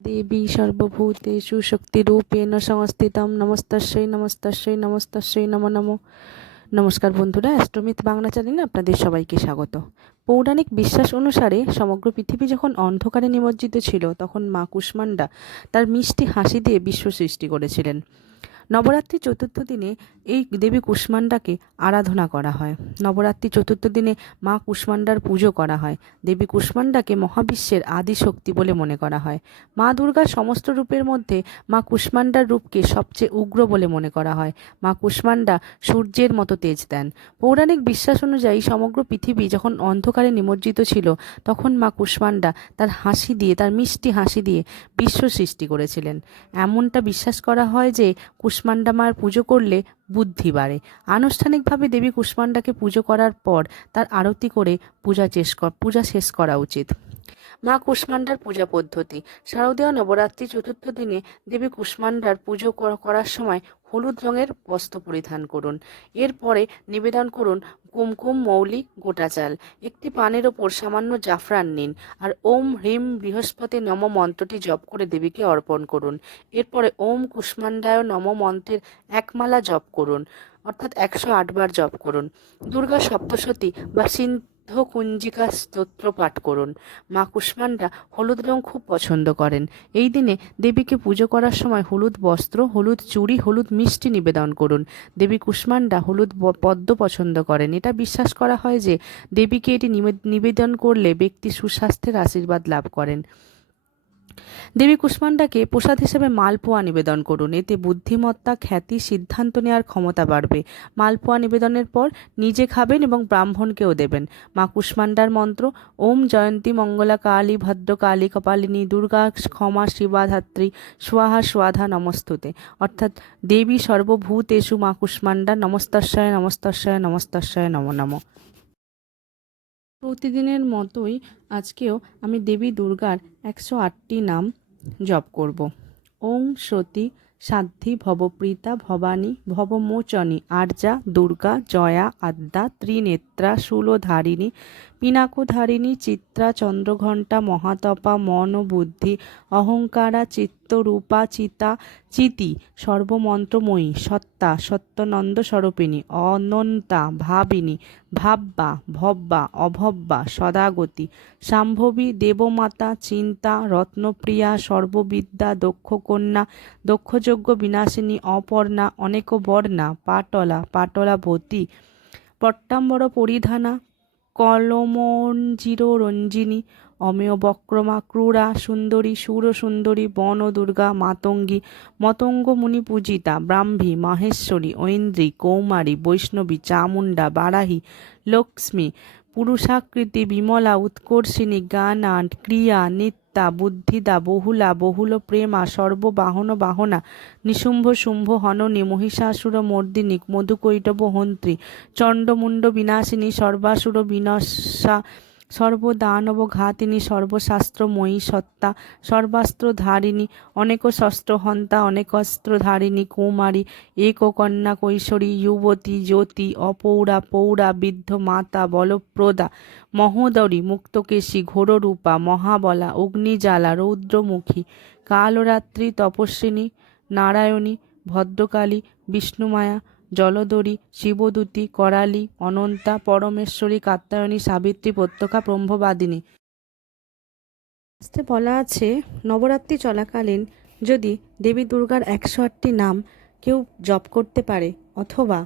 দেবী সর্বভূতেষু শক্তিরূপেণ সংস্থিতম নমস্তস্যৈ নমস্তস্যৈ নমস্তস্যৈ নমো নমঃ। নমস্কার বন্ধুরা, অ্যাস্ট্রোমিথ বাংলা চ্যানেলে আপনাদের সবাইকে স্বাগত। পৌরাণিক বিশ্বাস অনুসারে সমগ্র পৃথিবী যখন অন্ধকারে নিমজ্জিত ছিল, তখন মা কুষ্মান্ডা তার মিষ্টি হাসি দিয়ে বিশ্ব সৃষ্টি করেছিলেন। নবরাত্রি চতুর্থ দিনে এই দেবী কুষ্মান্ডাকে আরাধনা করা হয়। নবরাত্রি চতুর্থ দিনে মা কুষ্মান্ডার পুজো করা হয়। দেবী কুষ্মান্ডাকে মহাবিশ্বের আদি শক্তি বলে মনে করা হয়। মা দুর্গার সমস্ত রূপের মধ্যে মা কুষ্মান্ডার রূপকে সবচেয়ে উগ্র বলে মনে করা হয়। মা কুষ্মান্ডা সূর্যের মতো তেজ দেন। পৌরাণিক বিশ্বাস অনুযায়ী সমগ্র পৃথিবী যখন অন্ধকারে নিমজ্জিত ছিল, তখন মা কুষ্মান্ডা তার হাসি দিয়ে, তার মিষ্টি হাসি দিয়ে বিশ্ব সৃষ্টি করেছিলেন। এমনটা বিশ্বাস করা হয় যে কুষ্মান্ডা মার পুজো করলে বুদ্ধি বাড়ে। আনুষ্ঠানিকভাবে দেবী কুষ্মান্ডাকে পুজো করার পর তার আরতি করে পূজা শেষ করা উচিত। মা কুষ্মান্ডার পূজা পদ্ধতি। শারদীয় নবরাত্রি চতুর্থ দিনে দেবী কুষ্মান্ডার পুজো করার সময় হলুদ রঙের বস্ত্র পরিধান করুন। এরপরে নিবেদন করুন কুমকুম, মৌলি, গোটা চাল। একটি পানের ওপর সামান্য জাফরান নিন আর ওম হ্রিম বৃহস্পতি নম মন্ত্রটি জপ করে দেবীকে অর্পণ করুন। এরপরে ওম কুষ্মান্ডায় নম মন্ত্রের একমালা জপ করুন, অর্থাৎ 108 বার জপ করুন। দুর্গা সপ্তশতী বা কুঞ্জিকা স্তোত্র পাঠ করুন। মা কুষ্মান্ডা হলুদ রং খুব পছন্দ করেন। এই দিনে দেবীকে পুজো করার সময় হলুদ বস্ত্র, হলুদ চুড়ি, হলুদ মিষ্টি নিবেদন করুন। দেবী কুষ্মান্ডা হলুদ পদ্ম পছন্দ করেন। এটা বিশ্বাস করা হয় যে দেবীকে এটি নিবেদন করলে ব্যক্তি সুস্বাস্থ্যের আশীর্বাদ লাভ করেন। দেবী কুষ্মান্ডাকে প্রসাদ হিসেবে মালপোয়া নিবেদন করুন। এতে বুদ্ধিমত্তা, খ্যাতি, সিদ্ধান্ত নেওয়ার ক্ষমতা বাড়বে। মালপোয়া নিবেদনের পর নিজে খাবেন এবং ব্রাহ্মণকেও দেবেন। মা কুষ্মান্ডার মন্ত্র: ওম জয়ন্তী মঙ্গলা কালী ভদ্রকালী কপালিনী দুর্গা ক্ষমা শিবা ধাত্রী স্বাহা স্বাধা নমস্তুতে। অর্থাৎ দেবী সর্বভূতেষু মা কুষ্মান্ডা নমস্তস্যায় নমস্তস্যায় নমস্তস্যায় নমো নমঃ। প্রতিদিনের মতোই আজকেও আমি দেবী দুর্গার 108টি নাম জপ করব। ওং সতী সাধ্বী ভবপ্রীতা ভবানী ভবমোচনী আর্যা দুর্গা জয়া আদ্যা ত্রিনেত্রা শূলধারিণী পিনাকধারিণী চিত্রা চন্দ্রঘণ্টা মহাতপা মন বুদ্ধি অহংকারা চিত্তরূপা চিতা চিতি সর্বমন্ত্রময়ী সত্তা সত্যনন্দ স্বরূপিণী অনন্তা ভাবিনী ভাব্বা ভব্বা অভব্বা সদাগতি শাম্ভবী দেবমাতা চিন্তা রত্নপ্রিয়া সর্ববিদ্যা দক্ষকন্যা দক্ষযজ্ঞ বিনাশিনী অপর্ণা অনেক বর্ণা পাটলা পাটলাবতী পট্টাম্বর পরিধানা কলমঞ্জির রঞ্জিনী অমেয় বক্রমা ক্রূরা সুন্দরী সুরসুন্দরী বন দুর্গা মাতঙ্গী মতঙ্গ মুনি পূজিতা ব্রাহ্মী মাহেশ্বরী ঐন্দ্রী কৌমারী বৈষ্ণবী চামুণ্ডা বারাহী লক্ষ্মী পুরুষাকৃতি বিমলা উৎকর্ষিণী জ্ঞানা ক্রিয়া নিত্যা বুদ্ধিদা বহুলা বহুল প্রেমা সর্ববাহন বাহনা নিশুম্ভ শুম্ভ হননী মহিষাসুর মর্দিনী মধুকৈটব হন্ত্রী চণ্ডমুণ্ড বিনাশিনী সর্বাসুর বিনাশা সর্বদানব ঘাতিনী সর্বশাস্ত্রময়ী সত্তা সর্বাস্ত্রধারিণী অনেক শস্ত্রহন্তা অনেকস্ত্রধারিণী কৌমারী এককন্যা কৈশোরী যুবতী জ্যোতি অপৌরা পৌরা বৃদ্ধ মাতা বলপ্রদা মহোদরী মুক্তকেশী ঘোররূপা মহাবলা অগ্নিজ্বালা রৌদ্রমুখী কালরাত্রি তপস্বিনী নারায়ণী ভদ্রকালী বিষ্ণুমায়া জলদরী শিবদূতী করালী অনন্তা পরমেশ্বরী কাত্যায়নী সাবিত্রী প্রত্যক্ষা ব্রহ্মবাদিনী। বলা আছে, নবরাত্রি চলাকালীন যদি দেবী দুর্গার 108টি নাম কেউ জপ করতে পারে অথবা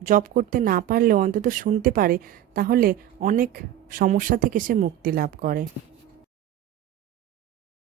জপ করতে না পারলেও অন্তত শুনতে পারে, তাহলে অনেক সমস্যা থেকে সে মুক্তি লাভ করে।